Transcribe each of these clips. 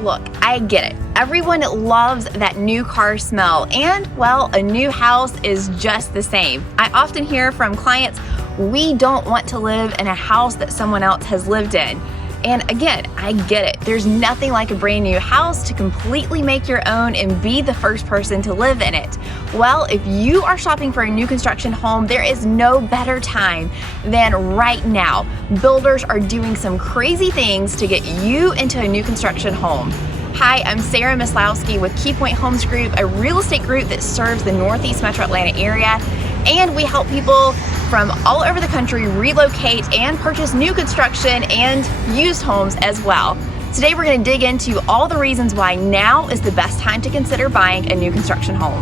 Look, I get it. Everyone loves that new car smell, and well, a new house is just the same. I often hear from clients, we don't want to live in a house that someone else has lived in. And again, I get it. There's nothing like a brand new house to completely make your own and be the first person to live in it. Well, if you are shopping for a new construction home, there is no better time than right now. Builders are doing some crazy things to get you into a new construction home. Hi, I'm Sarah Maslowski with KeyPoint Homes Group, a real estate group that serves the Northeast Metro Atlanta area, and we help people from all over the country relocate and purchase new construction and used homes as well. Today we're going to dig into all the reasons why now is the best time to consider buying a new construction home.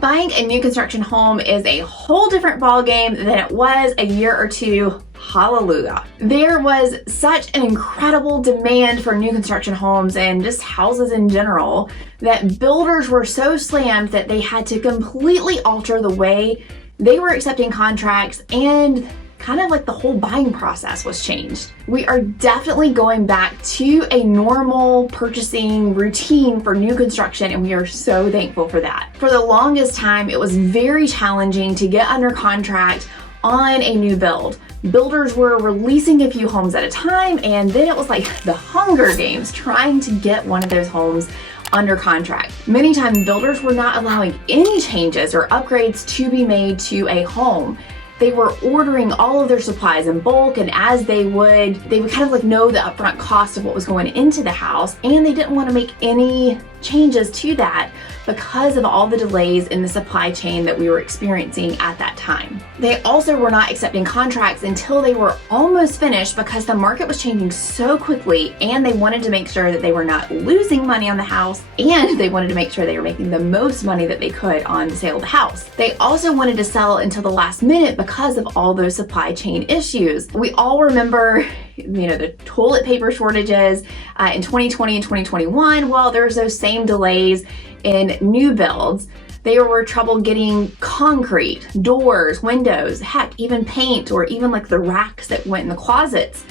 Buying a new construction home is a whole different ballgame than it was a year or two. Hallelujah. There was such an incredible demand for new construction homes and just houses in general that builders were so slammed that they had to completely alter the way they were accepting contracts, and kind of like the whole buying process was changed. We are definitely going back to a normal purchasing routine for new construction, and we are so thankful for that. For the longest time, it was very challenging to get under contract on a new build. Builders were releasing a few homes at a time, and then it was like the Hunger Games trying to get one of those homes under contract. Many times builders were not allowing any changes or upgrades to be made to a home. They were ordering all of their supplies in bulk, and as they would kind of like know the upfront cost of what was going into the house, and they didn't want to make any changes to that because of all the delays in the supply chain that we were experiencing at that time. They also were not accepting contracts until they were almost finished because the market was changing so quickly, and they wanted to make sure that they were not losing money on the house, and they wanted to make sure they were making the most money that they could on the sale of the house. They also wanted to sell until the last minute because of all those supply chain issues. We all remember the toilet paper shortages in 2020 and 2021. Well, there's those same delays in new builds. There were trouble getting concrete, doors, windows, heck, even paint, or even like the racks that went in the closets.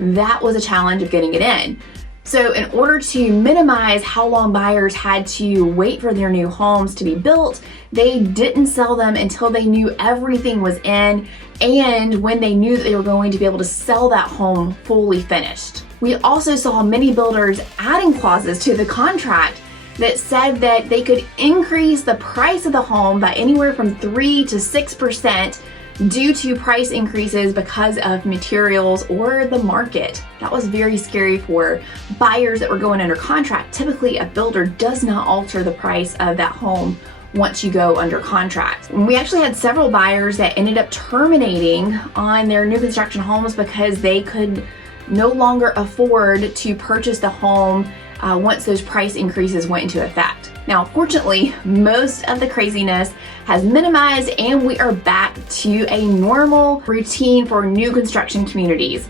That was a challenge of getting it in. So in order to minimize how long buyers had to wait for their new homes to be built, they didn't sell them until they knew everything was in, and when they knew that they were going to be able to sell that home fully finished. We also saw many builders adding clauses to the contract that said that they could increase the price of the home by anywhere from 3 to 6% due to price increases because of materials or the market. That was very scary for buyers that were going under contract. Typically, a builder does not alter the price of that home once you go under contract. We actually had several buyers that ended up terminating on their new construction homes because they could no longer afford to purchase the home once those price increases went into effect. Now, fortunately, most of the craziness has minimized, and we are back to a normal routine for new construction communities.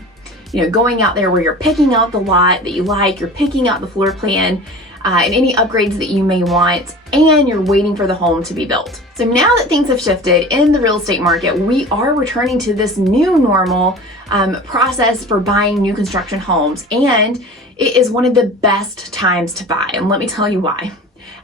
Going out there where you're picking out the lot that you like, you're picking out the floor plan, and any upgrades that you may want, and you're waiting for the home to be built. So now that things have shifted in the real estate market, we are returning to this new normal process for buying new construction homes, and it is one of the best times to buy, and let me tell you why.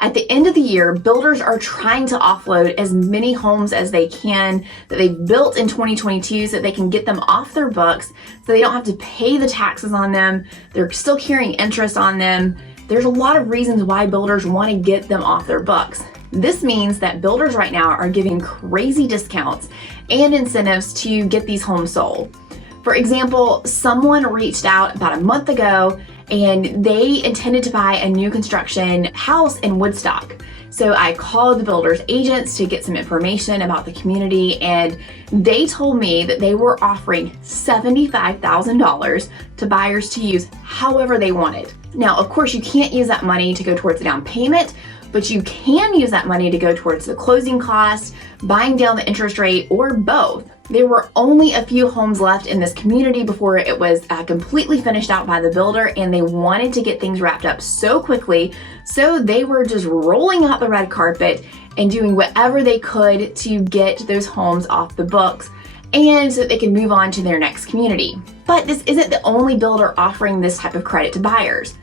At the end of the year, builders are trying to offload as many homes as they can that they've built in 2022 so that they can get them off their books so they don't have to pay the taxes on them. They're still carrying interest on them. There's a lot of reasons why builders want to get them off their books. This means that builders right now are giving crazy discounts and incentives to get these homes sold. For example, someone reached out about a month ago and they intended to buy a new construction house in Woodstock. So I called the builder's agents to get some information about the community, and they told me that they were offering $75,000 to buyers to use however they wanted. Now, of course, you can't use that money to go towards the down payment, but you can use that money to go towards the closing costs, buying down the interest rate, or both. There were only a few homes left in this community before it was completely finished out by the builder, and they wanted to get things wrapped up so quickly, so they were just rolling out the red carpet and doing whatever they could to get those homes off the books. and so that they can move on to their next community. But this isn't the only builder offering this type of credit to buyers.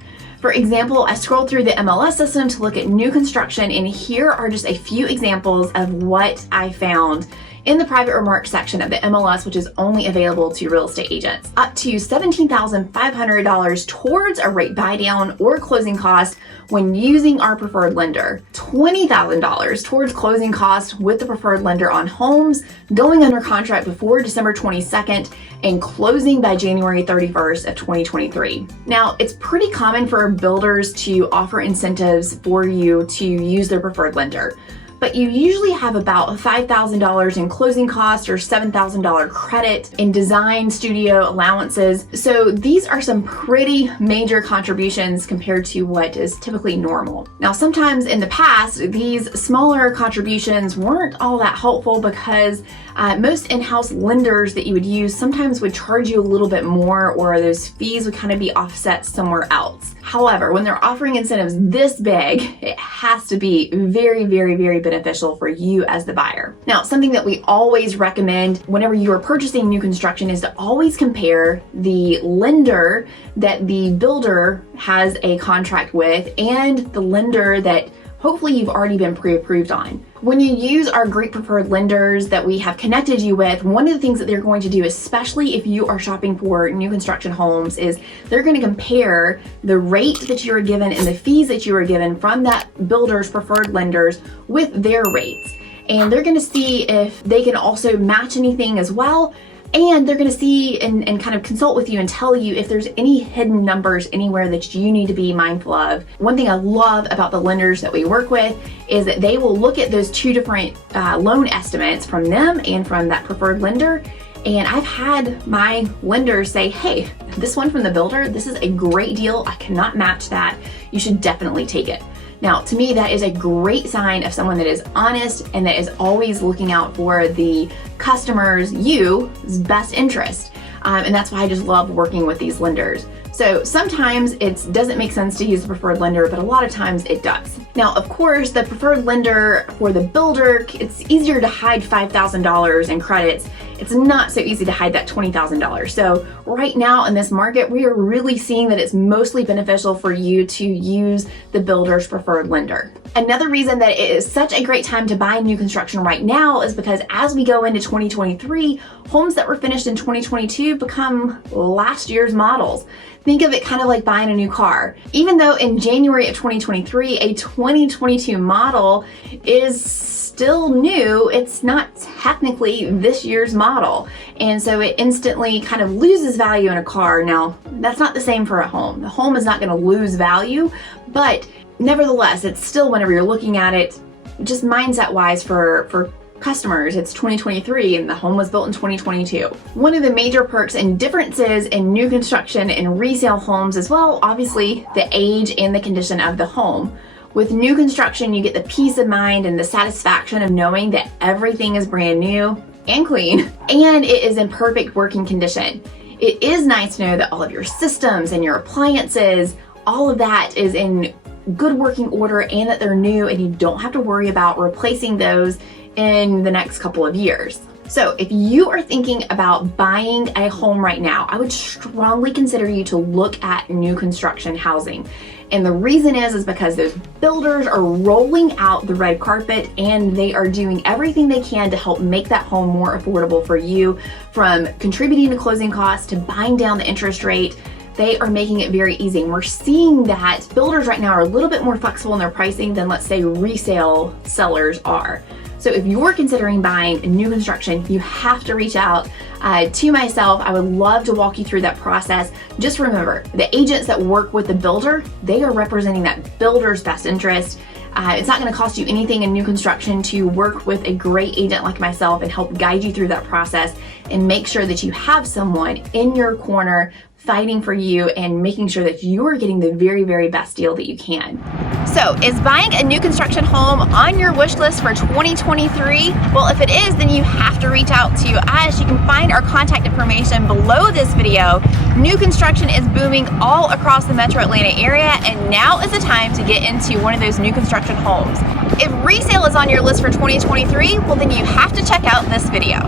For example, I scrolled through the MLS system to look at new construction, and here are just a few examples of what I found in the private remarks section of the MLS, which is only available to real estate agents. Up to $17,500 towards a rate buy down or closing cost when using our preferred lender. $20,000 towards closing costs with the preferred lender on homes going under contract before December 22nd and closing by January 31st of 2023. Now, it's pretty common for builders to offer incentives for you to use their preferred lender, but you usually have about $5,000 in closing costs or $7,000 credit in design studio allowances. So these are some pretty major contributions compared to what is typically normal. Now, sometimes in the past, these smaller contributions weren't all that helpful because most in-house lenders that you would use sometimes would charge you a little bit more, or those fees would kind of be offset somewhere else. However, when they're offering incentives this big, it has to be very, very, very beneficial for you as the buyer. Now, something that we always recommend whenever you are purchasing new construction is to always compare the lender that the builder has a contract with and the lender that hopefully you've already been pre-approved on. When you use our great preferred lenders that we have connected you with, one of the things that they're going to do, especially if you are shopping for new construction homes, is they're going to compare the rate that you are given and the fees that you are given from that builder's preferred lenders with their rates. And they're going to see if they can also match anything as well. And they're going to see and kind of consult with you and tell you if there's any hidden numbers anywhere that you need to be mindful of. One thing I love about the lenders that we work with is that they will look at those two different loan estimates from them and from that preferred lender. And I've had my lender say, hey, this one from the builder, this is a great deal. I cannot match that. You should definitely take it. Now, to me, that is a great sign of someone that is honest and that is always looking out for the customer's, you's best interest. And that's why I just love working with these lenders. So sometimes it doesn't make sense to use the preferred lender, but a lot of times it does. Now, of course, the preferred lender for the builder, it's easier to hide $5,000 in credits. It's not so easy to hide that $20,000. So right now in this market, we are really seeing that it's mostly beneficial for you to use the builder's preferred lender. Another reason that it is such a great time to buy new construction right now is because as we go into 2023, homes that were finished in 2022 become last year's models. Think of it kind of like buying a new car. Even though in January of 2023, a 2022 model is still new, it's not technically this year's model. And so it instantly kind of loses value in a car. Now, that's not the same for a home. The home is not going to lose value, but nevertheless, it's still, whenever you're looking at it, just mindset wise for customers, it's 2023 and the home was built in 2022. One of the major perks and differences in new construction and resale homes as well, obviously the age and the condition of the home. With new construction, you get the peace of mind and the satisfaction of knowing that everything is brand new and clean and it is in perfect working condition. It is nice to know that all of your systems and your appliances, all of that is in good working order and that they're new and you don't have to worry about replacing those in the next couple of years. So if you are thinking about buying a home right now, I would strongly consider you to look at new construction housing. And the reason is because those builders are rolling out the red carpet and they are doing everything they can to help make that home more affordable for you, from contributing to closing costs to buying down the interest rate. They are making it very easy. And we're seeing that builders right now are a little bit more flexible in their pricing than, let's say, resale sellers are. So if you're considering buying new construction, you have to reach out to myself. I would love to walk you through that process. Just remember, the agents that work with the builder, they are representing that builder's best interest. It's not going to cost you anything in new construction to work with a great agent like myself and help guide you through that process and make sure that you have someone in your corner fighting for you and making sure that you are getting the very, very best deal that you can. So, is buying a new construction home on your wish list for 2023? Well, if it is, then you have to reach out to us. You can find our contact information below this video. New construction is booming all across the metro Atlanta area, and now is the time to get into one of those new construction homes. If resale is on your list for 2023, well, then you have to check out this video.